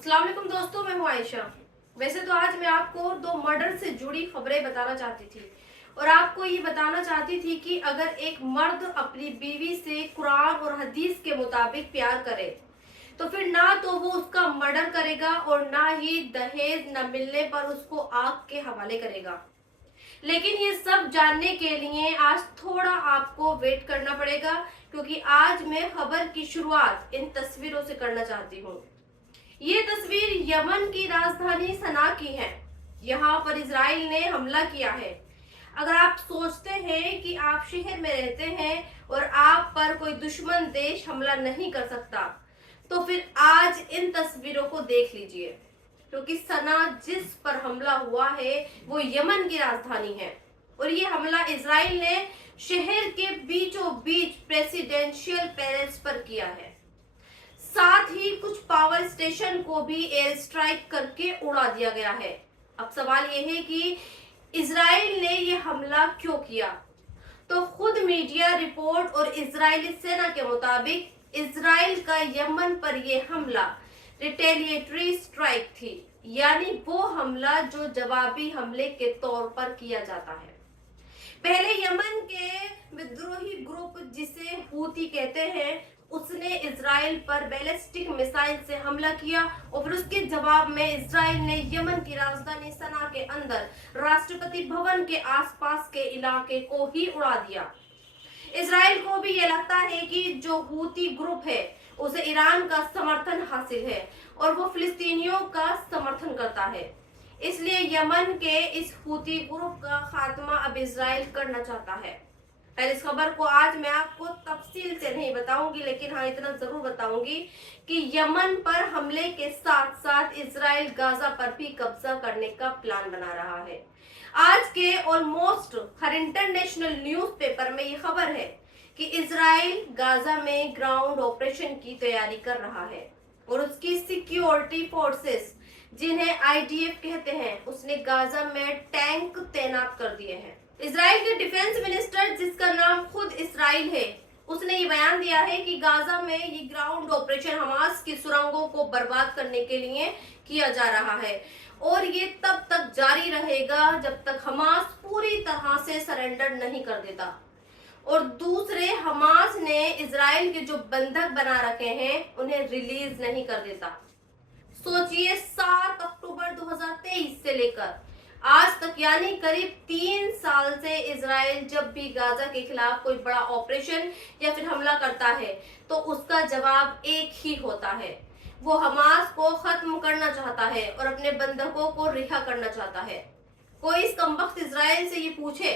अस्सलाम वालेकुम दोस्तों, मैं हूँ आयशा। वैसे तो आज मैं आपको दो मर्डर से जुड़ी खबरें बताना चाहती थी और आपको ये बताना चाहती थी कि अगर एक मर्द अपनी बीवी से कुरान और हदीस के मुताबिक प्यार करे तो फिर ना तो वो उसका मर्डर करेगा और ना ही दहेज न मिलने पर उसको आग के हवाले करेगा। लेकिन ये सब जानने के लिए आज थोड़ा आपको वेट करना पड़ेगा, क्योंकि आज मैं खबर की शुरुआत इन तस्वीरों से करना चाहती हूँ। ये तस्वीर यमन की राजधानी सना की है। यहाँ पर इजराइल ने हमला किया है। अगर आप सोचते हैं कि आप शहर में रहते हैं और आप पर कोई दुश्मन देश हमला नहीं कर सकता, तो फिर आज इन तस्वीरों को देख लीजिए, क्योंकि सना जिस पर हमला हुआ है वो यमन की राजधानी है और ये हमला इजराइल ने शहर के बीचों बीच प्रेसिडेंशियल पैलेस पर किया है। साथ ही कुछ पावर स्टेशन को भी एयर स्ट्राइक करके उड़ा दिया गया है। अब सवाल यह है कि इजराइल ने यह हमला क्यों किया? तो खुद मीडिया रिपोर्ट और इजरायली सेना के मुताबिक इजराइल का यमन पर यह हमला रिटेलिएटरी स्ट्राइक थी, यानी वो हमला जो जवाबी हमले के तौर पर किया जाता है। पहले यमन के विद्रोही ग्रुप जिसे हूती कहते हैं, उसने इजराइल पर बैलिस्टिक मिसाइल से हमला किया और फिर उसके जवाब में इजराइल ने यमन की राजधानी सना के अंदर राष्ट्रपति भवन के आसपास के इलाके को ही उड़ा दिया। इजराइल को भी ये लगता है कि जो हूती ग्रुप है उसे ईरान का समर्थन हासिल है और वो फिलिस्तीनियों का समर्थन करता है, इसलिए यमन के इस हूती ग्रुप का खात्मा अब इजराइल करना चाहता है। इस खबर को आज मैं आपको तफसील से नहीं बताऊंगी, लेकिन हाँ इतना जरूर बताऊंगी कि यमन पर हमले के साथ साथ इजराइल गाजा पर भी कब्जा करने का प्लान बना रहा है। आज के ऑलमोस्ट हर इंटरनेशनल न्यूज़पेपर में ये खबर है कि इजराइल गाजा में ग्राउंड ऑपरेशन की तैयारी कर रहा है और उसकी सिक्योरिटी फोर्सेस, जिन्हें आईडीएफ कहते हैं, उसने गाजा में टैंक तैनात कर दिए हैं। इजराइल के डिफेंस मिनिस्टर, जिसका नाम खुद इसराइल है, उसने ये बयान दिया है कि गाजा में ये ग्राउंड ऑपरेशन हमास की सुरंगों को बर्बाद करने के लिए किया जा रहा है और ये तब तक जारी रहेगा जब तक हमास पूरी तरह से सरेंडर नहीं कर देता। और दूसरे, हमास ने इजराइल के जो बंधक बना रखे हैं उन्हें रिलीज नहीं कर देता। सोचिए, 7 अक्टूबर 2023 से लेकर आज तक, यानी करीब 3 साल से इजराइल जब भी गाजा के खिलाफ कोई बड़ा ऑपरेशन या फिर हमला करता है तो उसका जवाब एक ही होता है, वो हमास को खत्म करना चाहता है और अपने बंधकों को रिहा करना चाहता है। कोई इस कमबख्त इजराइल से ये पूछे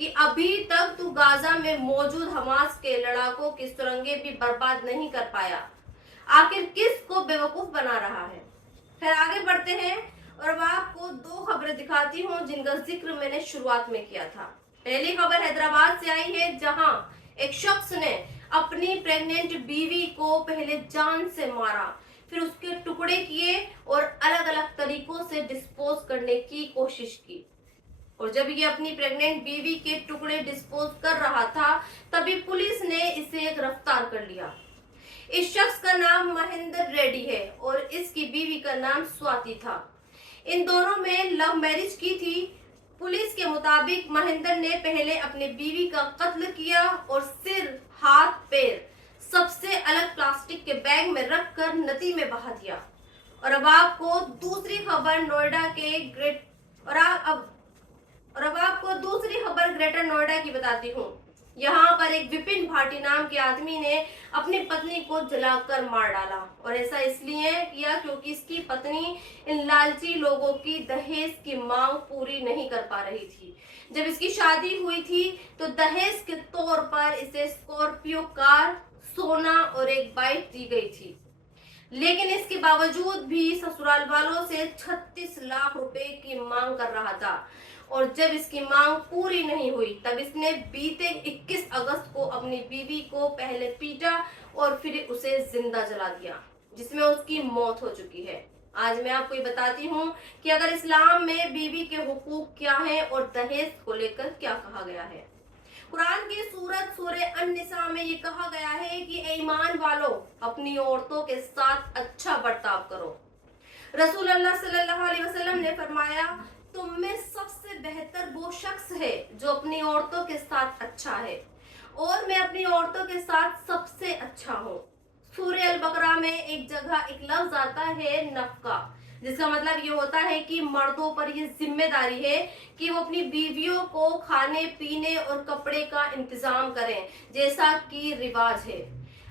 कि अभी तक तू गाजा में मौजूद हमास के लड़ाकों की सुरंगें भी बर्बाद नहीं कर पाया, आखिर किस को बेवकूफ बना रहा है? फिर आगे बढ़ते हैं और अब आपको दो खबरें दिखाती हूँ जिनका जिक्र मैंने शुरुआत में किया था। पहली खबर हैदराबाद से आई है, जहां एक शख्स ने अपनी प्रेग्नेंट बीवी को पहले जान से मारा, फिर उसके टुकड़े किए और अलग अलग तरीकों से डिस्पोज करने की कोशिश की। और जब ये अपनी प्रेग्नेंट बीवी के टुकड़े डिस्पोज कर रहा था, तभी पुलिस ने इसे गिरफ्तार कर लिया। इस शख्स का नाम महेंद्र रेड्डी है और इसकी बीवी का नाम स्वाति था। इन दोनों में लव मैरिज की थी। पुलिस के मुताबिक महेंद्र ने पहले अपने बीवी का कत्ल किया और सिर, हाथ, पैर सबसे अलग प्लास्टिक के बैग में रखकर नदी में बहा दिया। और अब आपको दूसरी खबर ग्रेटर नोएडा की बताती हूँ। यहाँ पर एक विपिन भाटी नाम के आदमी ने अपनी पत्नी को जलाकर मार डाला और ऐसा इसलिए किया क्योंकि इसकी पत्नी इन लालची लोगों की दहेज की मांग पूरी नहीं कर पा रही थी। जब इसकी शादी हुई थी तो दहेज के तौर पर इसे स्कॉर्पियो कार, सोना और एक बाइक दी गई थी, लेकिन इसके बावजूद भी ससुराल वालों से 36 लाख रुपए की मांग कर रहा था। और जब इसकी मांग पूरी नहीं हुई तब इसने बीते 21 अगस्त को अपनी बीवी को पहले पीटा और फिर उसे जिंदा जला दिया, जिसमें उसकी मौत हो चुकी है। आज मैं आपको ये बताती हूँ कि अगर इस्लाम में बीवी के हुकूक क्या है और दहेज को लेकर क्या कहा गया है। कुरान की सूरत सूरह अन-निसा में ये कहा गया है कि ए ईमान वालों, अपनी औरतों के साथ अच्छा बर्ताव करो। रसूल अल्लाह सल्लल्लाहु अलैहि वसल्लम ने फरमाया, तुम में सबसे बेहतर वो शख्स है जो अपनी औरतों के साथ अच्छा है और मैं अपनी औरतों के साथ सबसे अच्छा हूँ। सूरह अल बकरा में एक जगह एक लफ्ज आता है नफका, जिसका मतलब ये होता है कि मर्दों पर ये जिम्मेदारी है कि वो अपनी बीवियों को खाने पीने और कपड़े का इंतजाम करें, जैसा कि रिवाज है।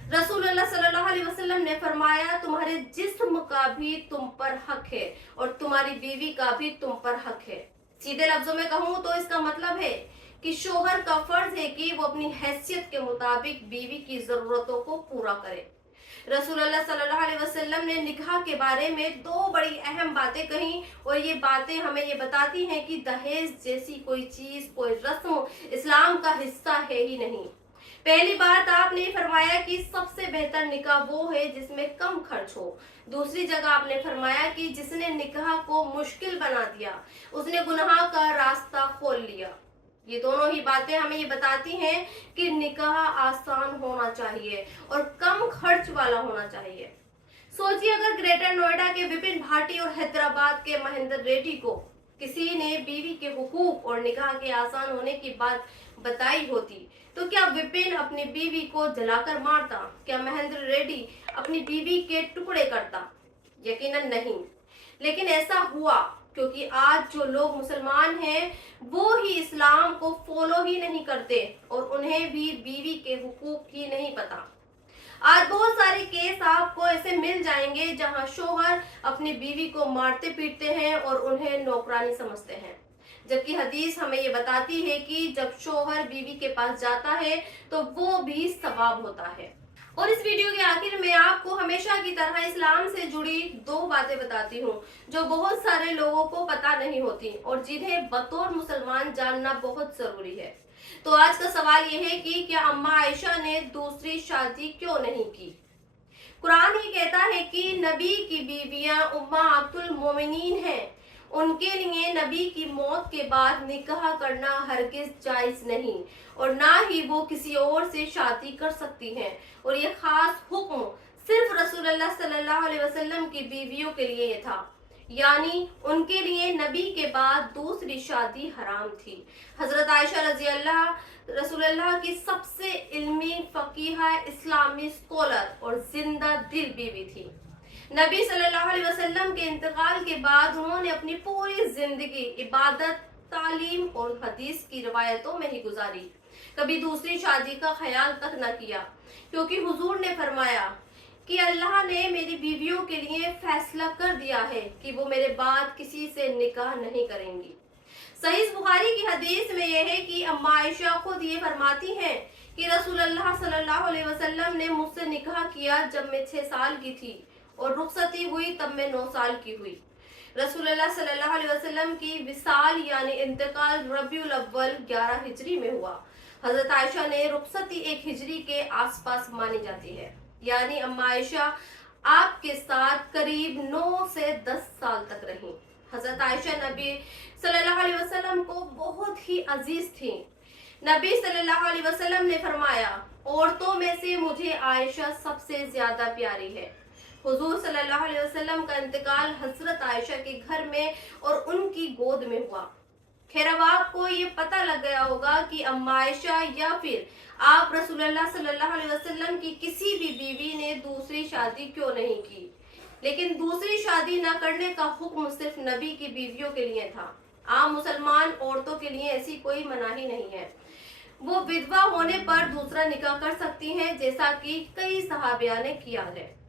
रसूल अल्लाह सल्लल्लाहु अलैहि वसल्लम ने फरमाया, तुम्हारे जिस्म का भी तुम पर हक है और तुम्हारी बीवी का भी तुम पर हक है। सीधे लफ्जों में कहूँ तो इसका मतलब है कि शोहर का फर्ज है कि वो अपनी हैसियत के मुताबिक बीवी की जरूरतों को पूरा करे। रसूल अल्लाह सल्लल्लाहु अलैहि वसल्लम ने निकाह के बारे में दो बड़ी अहम बातें कही और ये बातें हमें ये बताती हैं कि दहेज जैसी कोई चीज, कोई रस्म इस्लाम का हिस्सा है ही नहीं। पहली बात आपने फरमाया कि सबसे बेहतर निकाह वो है जिसमें कम खर्च हो। दूसरी जगह आपने फरमाया कि जिसने निकाह को मुश्किल बना दिया उसने गुनाह का रास्ता खोल लिया। ये दोनों ही बातें हमें ये बताती हैं कि निकाह आसान होना चाहिए और कम खर्च वाला होना चाहिए। सोचिए, अगर ग्रेटर नोएडा के विपिन भाटी और हैदराबाद के महेंद्र रेड्डी को किसी ने बीवी के हुकूक और निकाह के आसान होने की बात बताई होती तो क्या विपिन अपनी बीवी को जलाकर मारता? क्या महेंद्र रेड्डी अपनी बीवी के टुकड़े करता? यकीनन नहीं। लेकिन ऐसा हुआ क्योंकि आज जो लोग मुसलमान हैं वो ही इस्लाम को फॉलो ही नहीं करते और उन्हें भी बीवी के हुकूक ही नहीं पता। आज बहुत सारे केस आपको ऐसे मिल जाएंगे जहां शोहर अपनी बीवी को मारते पीटते हैं और उन्हें नौकरानी समझते हैं, जबकि हदीस हमें ये बताती है कि जब शोहर बीवी के पास जाता है तो वो भी सवाब होता है। और इस वीडियो के आखिर में आपको हमेशा की तरह इस्लाम से जुड़ी दो बातें बताती हूँ जो बहुत सारे लोगों को पता नहीं होती और जिन्हें बतौर मुसलमान जानना बहुत जरूरी है। तो आज का सवाल ये है कि क्या अम्मा आयशा ने दूसरी शादी क्यों नहीं की? कुरान ही कहता है कि नबी की बीवियां उम्मा अब्दुल मोमिनीन हैं, उनके लिए नबी की मौत के बाद निकाह करना हरगिज जायज नहीं और ना ही वो किसी और से शादी कर सकती हैं। और ये खास हुक्म सिर्फ रसूलुल्लाह सल्लल्लाहु अलैहि वसल्लम की बीवियों के लिए था, यानी उनके लिए नबी के बाद दूसरी शादी हराम थी। हजरत आयशा रजी अल्लाह रसूलुल्लाह की सबसे इल्मी, फकीहा, इस्लामी स्कॉलर और जिंदा दिल बीवी थी। नबी सल्लल्लाहु अलैहि वसल्लम के इंतकाल के बाद उन्होंने अपनी पूरी जिंदगी इबादत, तालीम और हदीस की रिवायतों में ही गुजारी। कभी दूसरी शादी का ख्याल तक न किया, क्योंकि हुजूर ने फरमाया कि अल्लाह ने मेरी बीवियों के लिए फैसला कर दिया है कि वो मेरे बाद किसी से निकाह नहीं करेंगी। सहीह बुखारी की हदीस में यह है कि अम्मा आयशा खुद ये फरमाती हैं कि रसूलुल्लाह सल्लल्लाहु अलैहि वसल्लम ने मुझसे निकाह किया जब मैं 6 साल की थी और रुखसती हुई तब मैं 9 साल की हुई। रसूलुल्लाह सल्लल्लाहु अलैहि वसल्लम की विसाल यानी इंतकाल रबीउल अव्वल 11 हिजरी में हुआ। हजरत आयशा ने रुखसती 1 हिजरी के आसपास मानी जाती है, यानी अम्मा आयशा आपके साथ करीब 9 से 10 साल तक रही। हजरत आयशा नबी सल्लल्लाहु अलैहि वसल्लम को बहुत ही अजीज थी। नबी सल्लल्लाहु अलैहि वसल्लम ने फरमाया, औरतों में से मुझे आयशा सबसे ज्यादा प्यारी है। हुजूर सल्लल्लाहु अलैहि वसल्लम का इंतकाल हजरत आयशा के घर में और उनकी गोद में हुआ। खैर, अब आपको ये पता लग गया होगा कि अम्मा आयशा या फिर आप रसूलुल्लाह सल्लल्लाहु अलैहि वसल्लम की किसी भी बीवी ने दूसरी शादी क्यों नहीं की। लेकिन दूसरी शादी न करने का हुक्म सिर्फ नबी की बीवियों के लिए था। आम मुसलमान औरतों के लिए ऐसी कोई मनाही नहीं है। वो विधवा होने पर दूसरा निकाह कर सकती हैं, जैसा कि कई सहाबिया ने किया है।